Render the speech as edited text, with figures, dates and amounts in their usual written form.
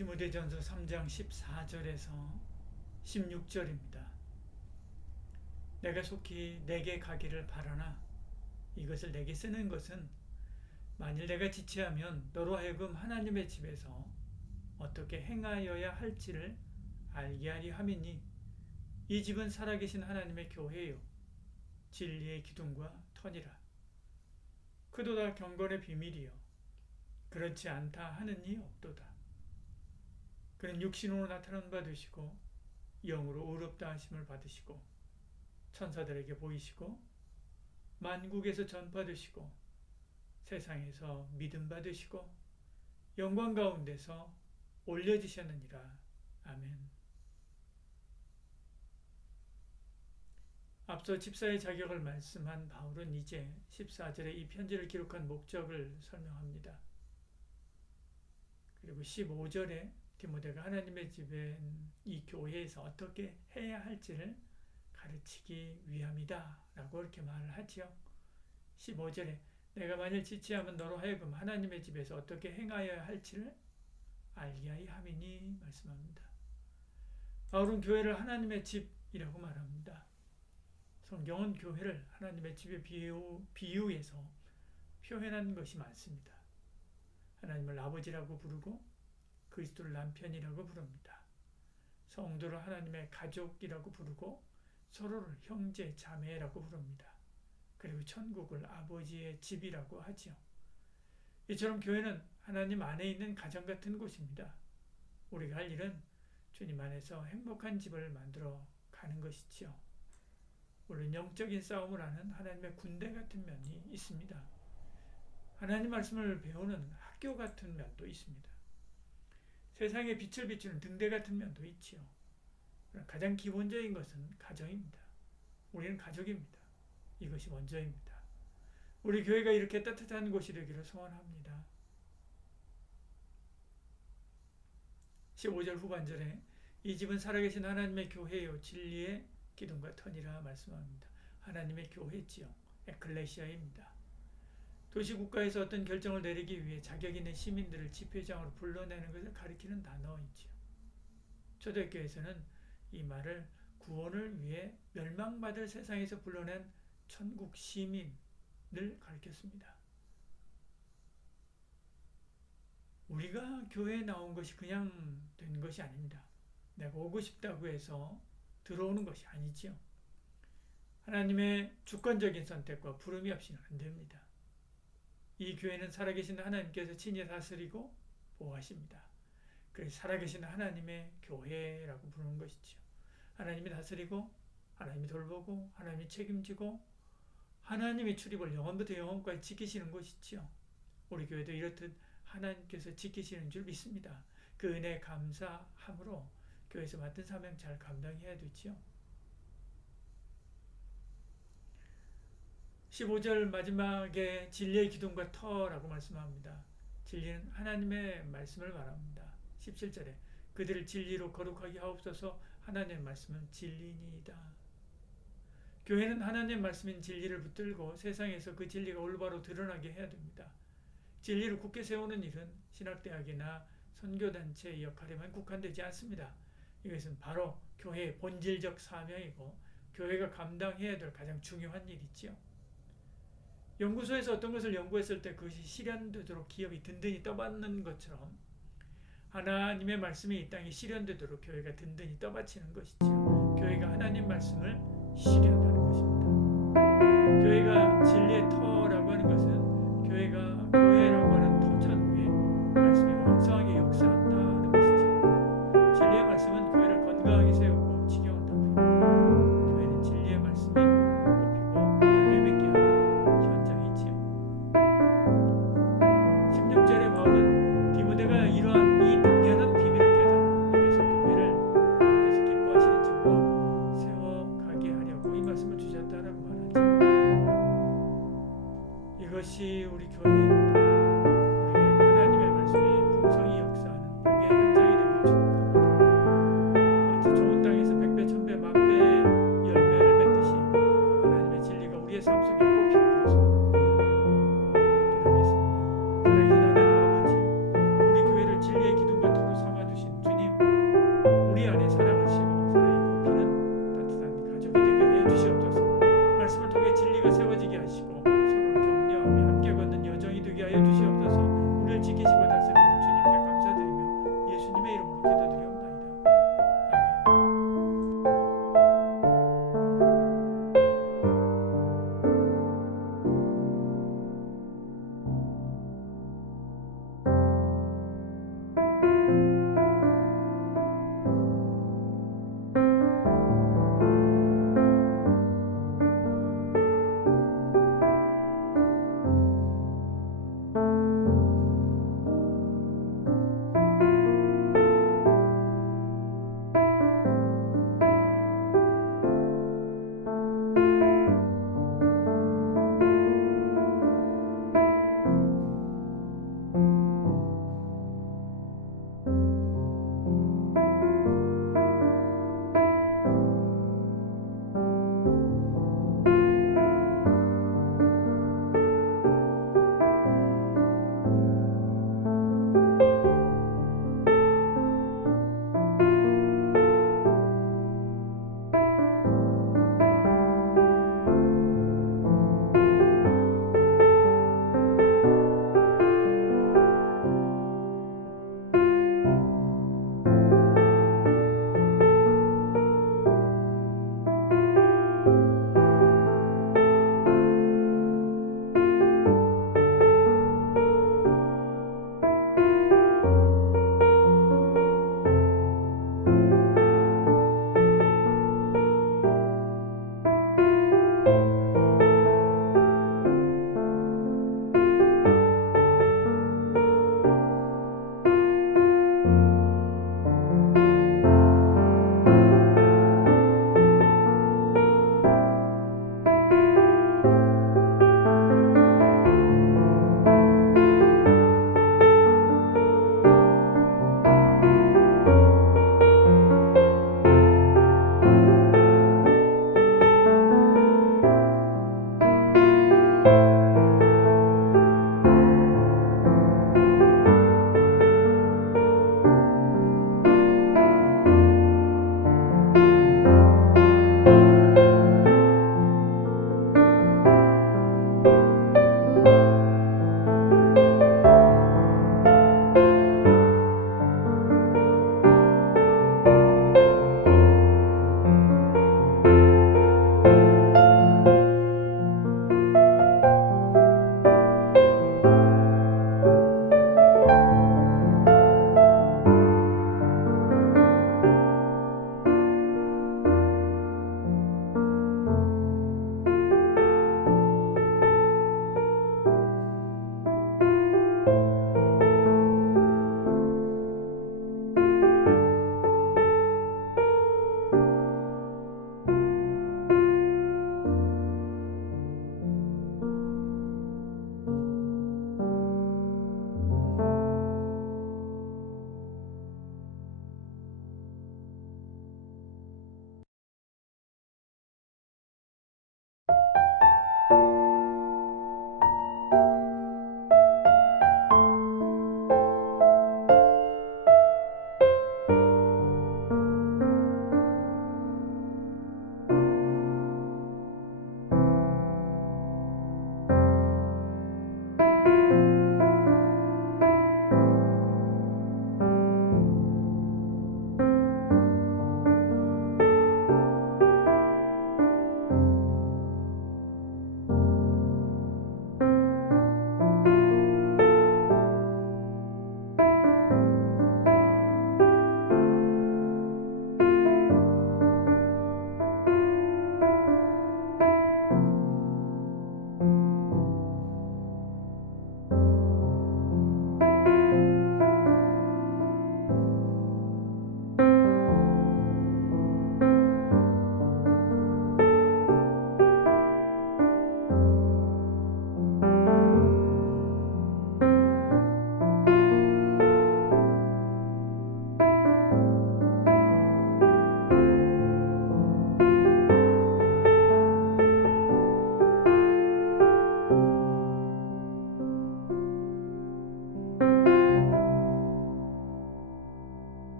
디모데전서 3장 14절에서 16절입니다. 내가 속히 내게 가기를 바라나 이것을 내게 쓰는 것은 만일 내가 지체하면 너로 하여금 하나님의 집에서 어떻게 행하여야 할지를 알게 하리 함이니 이 집은 살아계신 하나님의 교회요 진리의 기둥과 터니라. 그도 다 경건의 비밀이요 그렇지 않다 하는 이 없도다. 그는 육신으로 나타난 바 되시고 영으로 의롭다 하심을 받으시고 천사들에게 보이시고 만국에서 전파되시고 세상에서 믿음 받으시고 영광 가운데서 올려지셨느니라. 아멘. 앞서 집사의 자격을 말씀한 바울은 이제 14절에 이 편지를 기록한 목적을 설명합니다. 그리고 15절에 디모데가 하나님의 집인 이 교회에서 어떻게 해야 할지를 가르치기 위함이다 라고 이렇게 말을 하지요. 15절에 내가 만일 지체하면 너로 하여금 하나님의 집에서 어떻게 행하여야 할지를 알게 하여 함이니 말씀합니다. 바울은 교회를 하나님의 집이라고 말합니다. 성경은 교회를 하나님의 집에 비유해서 표현한 것이 많습니다. 하나님을 아버지라고 부르고 그리스도를 남편이라고 부릅니다. 성도를 하나님의 가족이라고 부르고 서로를 형제, 자매라고 부릅니다. 그리고 천국을 아버지의 집이라고 하지요. 이처럼 교회는 하나님 안에 있는 가정 같은 곳입니다. 우리가 할 일은 주님 안에서 행복한 집을 만들어 가는 것이지요. 물론 영적인 싸움을 하는 하나님의 군대 같은 면이 있습니다. 하나님 말씀을 배우는 학교 같은 면도 있습니다. 세상에 빛을 비추는 등대 같은 면도 있지요. 가장 기본적인 것은 가정입니다. 우리는 가족입니다. 이것이 먼저입니다. 우리 교회가 이렇게 따뜻한 곳이 되기를 소원합니다. 15절 후반절에 이 집은 살아계신 하나님의 교회요 진리의 기둥과 터니라 말씀합니다. 하나님의 교회지요. 에클레시아입니다. 도시국가에서 어떤 결정을 내리기 위해 자격 있는 시민들을 집회장으로 불러내는 것을 가리키는 단어이지요. 초대교회에서는 이 말을 구원을 위해 멸망받을 세상에서 불러낸 천국 시민을 가리켰습니다. 우리가 교회에 나온 것이 그냥 된 것이 아닙니다. 내가 오고 싶다고 해서 들어오는 것이 아니지요. 하나님의 주권적인 선택과 부름이 없이는 안 됩니다. 이 교회는 살아계신 하나님께서 친히 다스리고 보호하십니다. 그래서 살아계신 하나님의 교회라고 부르는 것이죠. 하나님이 다스리고 하나님이 돌보고 하나님이 책임지고 하나님의 출입을 영원부터 영원까지 지키시는 것이지요. 우리 교회도 이렇듯 하나님께서 지키시는 줄 믿습니다. 그 은혜에 감사함으로 교회에서 맡은 사명 잘 감당해야 되지요. 15절 마지막에 진리의 기둥과 터라고 말씀합니다. 진리는 하나님의 말씀을 말합니다. 17절에 그들을 진리로 거룩하게 하옵소서. 하나님의 말씀은 진리니이다. 교회는 하나님의 말씀인 진리를 붙들고 세상에서 그 진리가 올바로 드러나게 해야 됩니다. 진리를 굳게 세우는 일은 신학대학이나 선교단체의 역할에만 국한되지 않습니다. 이것은 바로 교회의 본질적 사명이고 교회가 감당해야 될 가장 중요한 일이지요. 연구소에서 어떤 것을 연구했을 때 그것이 실현되도록 기업이 든든히 떠받는 것처럼 하나님의 말씀이 이 땅에 실현되도록 교회가 든든히 떠받치는 것이지요. 교회가 하나님 말씀을 실현하는 것입니다. 교회가 진리의 터라고 하는 것은 교회가 교회라고 하는 터전 위에 말씀이 왕성하게 역사한다는 것이죠. 진리의 말씀은 교회를 건강하게 세우고 지경을 덮습니다. 교회는 진리의 말씀이 높이고 열매 맺게 하는 현장이지요. 16절에 바울은 디모데가 이러한 이 당연한 비밀을 깨달아 에베소 교회를 하나님께서 기뻐하시는 집으로 세워가게 하려고 이 말씀을 주셨다라고 말하죠. 이것이 우리 교회입니다.